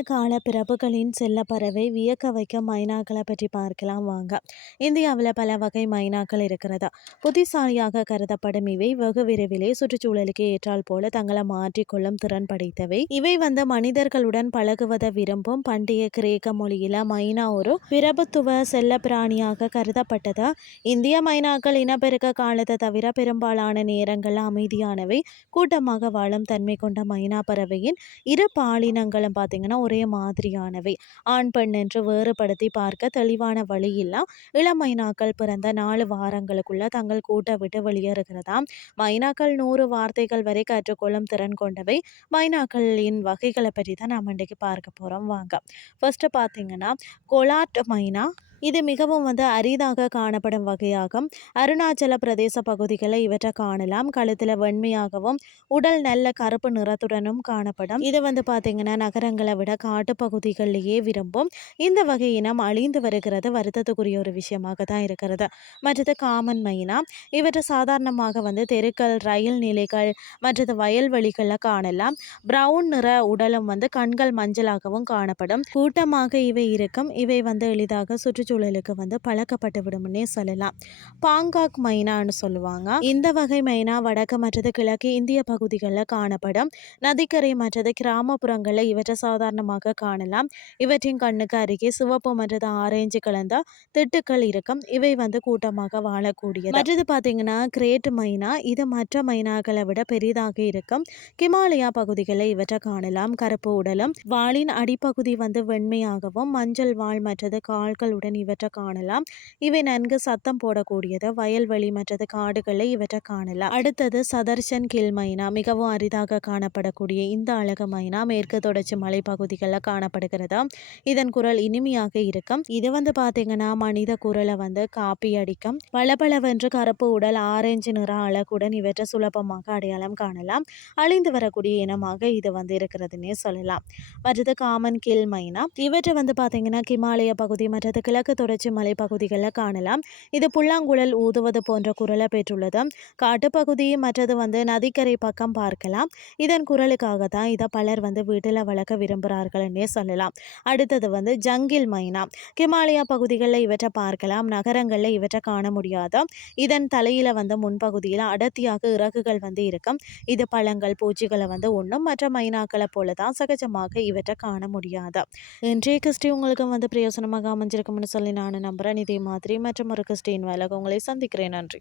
பிரபுக்களின் செல்லப்பறவை வியக்க வைக்கும் மைனாக்களை பற்றி பார்க்கலாம் வாங்க. இந்தியாவில் பல வகை மைனாக்கள் இருக்கிறதா. புத்திசாலியாக கருதப்படும் இவை வெகு விரைவிலே சுற்றுச்சூழலுக்கு ஏற்றால் போல தங்களை மாற்றிக்கொள்ளும் திறன் படைத்தவை. இவை வந்து மனிதர்களுடன் பழகுவதை விரும்பும் பண்டைய கிரேக்க மொழியில மைனா ஒரு பிரபுத்துவ செல்ல பிராணியாக கருதப்பட்டதா? இந்திய மைனாக்கள் இனப்பெருக்க காலத்தை தவிர பெரும்பாலான நேரங்கள் அமைதியானவை கூட்டமாக வாழும் தன்மை கொண்ட மைனா பறவையின் இரு பாலினங்களும் பார்த்தீங்கன்னா ஒரே மாதிரியானவை. ஆண் பெண் என்று வேறுபடுத்தி பார்க்க தெளிவான வழி இல்லா இளம் மைனாக்கள் பிறந்த நாலு வாரங்களுக்குள்ள தங்கள் கூட்டை விட்டு வெளியேறுகிறதாம். மைனாக்கள் நூறு வார்த்தைகள் வரை கற்றுக்கொள்ளும் திறன் கொண்டவை. மைனாக்களின் வகைகளை பற்றி தான் நம்ம இன்றைக்கு பார்க்க போகிறோம் வாங்க. ஃபர்ஸ்ட் பார்த்தீங்கன்னா கொலாட் மைனா இது மிகவும் வந்து அரிதாக காணப்படும் வகையாகும். அருணாச்சல பிரதேச பகுதிகளை இவற்றை காணலாம். கழுத்தில் வெண்மையாகவும் உடல் நல்ல கருப்பு நிறத்துடனும் காணப்படும். இது வந்து பார்த்தீங்கன்னா நகரங்களை விட காட்டு பகுதிகளிலேயே விரும்பும். இந்த வகை இனம் அழிந்து வருகிறது. வருத்தத்துக்குரிய ஒரு விஷயமாக தான் இருக்கிறது. மற்றது காமன் மைனா. இவற்றை சாதாரணமாக வந்து தெருக்கள் ரயில் நிலைகள் மற்றது வயல்வெளிகளில் காணலாம். பிரவுன் நிற உடலும் வந்து கண்கள் மஞ்சளாகவும் காணப்படும். கூட்டமாக இவை இருக்கும். இவை வந்து எளிதாக சுற்று சுற்றுச்சூழலுக்கு வந்து பழக்கப்பட்டு விடும்னே சொல்லலாம். பாங்காக் மைனான்னு சொல்லுவாங்க. இந்த வகை மைனா வடக்கு மற்றது கிழக்கு இந்திய பகுதிகளில் காணப்படும். நதிக்கரை மற்றது கிராமப்புறங்களில் இவற்றை சாதாரணமாக காணலாம். இவற்றின் கண்ணுக்கு அருகே சிவப்பு மற்றது ஆரஞ்சு கலந்த திட்டுக்கள் இருக்கும். இவை வந்து கூட்டமாக வாழக்கூடியது. மற்றது பார்த்தீங்கன்னா கிரேட் மைனா. இது மற்ற மைனாக்களை விட பெரிதாக இருக்கும். கிமாலயா பகுதிகளில் இவற்றை காணலாம். கருப்பு உடலும் வாளின் அடிப்பகுதி வந்து வெண்மையாகவும் மஞ்சள் வாள் மற்றது கால்களுடன் இவற்றை காணலாம். இவை நன்கு சத்தம் போடக்கூடியது வயல்வெளி மற்றது காடுகளை இவற்றை காணலாம். அடுத்தது சதர்ஷன் கில் மைனா மிகவும் அரிதாக காணப்படக்கூடிய இந்த அழகு மைனா மேற்கு தொடர்ச்சி மலைப்பகுதிகளில் காணப்படுகிறது இதன் குரல் இனிமையாக இருக்கும். இது வந்து பார்த்தீங்கன்னா மனித குரலை வந்து காப்பி அடிக்கும். பளபளவென்று கருப்பு உடல் ஆரஞ்சு நிற அழகுடன் இவற்றை சுலபமாக அடையாளம் காணலாம். அழிந்து வரக்கூடிய இனமாக இது வந்து இருக்கிறதுனே சொல்லலாம். மற்றது காமன் கில் மைனா. இவற்றை வந்து பார்த்தீங்கன்னா கிமாலய பகுதி மற்றது கிழக்கு தொடர்ச்சி மலைப்பகுதிகளில் காணலாம். இது புல்லாங்குழல் ஊதுவது போன்ற குரலை பெற்றுள்ளது. காட்டுப்பகுதி மற்றது வந்து நதிக்கரை பக்கம் பார்க்கலாம். இதன் குரலுக்காக தான் இதை பலர் வந்து வீட்டில் வளர்க்க விரும்புகிறார்கள்னே சொல்லலாம். அடுத்தது வந்து ஜங்கில் மைனா. கிமாலயா பகுதிகளில் இவற்றை பார்க்கலாம். நகரங்களில் இவற்றை காண முடியாது. இதன் தலையில் வந்து முன்பகுதியில் அடர்த்தியாக இறகுகள் வந்து இருக்கும். இது பழங்கள் பூச்சிகளை வந்து ஒன்றும் மற்ற மைனாக்களை போல தான் சகஜமாக இவற்றை காண முடியாது. இன்றைய கிறிஸ்டி உங்களுக்கு வந்து பிரயோசனமாக அமைஞ்சிருக்கும்னு சொல்லி நான் நம்புகிறேன் இதே மாதிரி மற்றும் ஒரு கிறிஸ்டின் வேலை உங்களை சந்திக்கிறேன். நன்றி.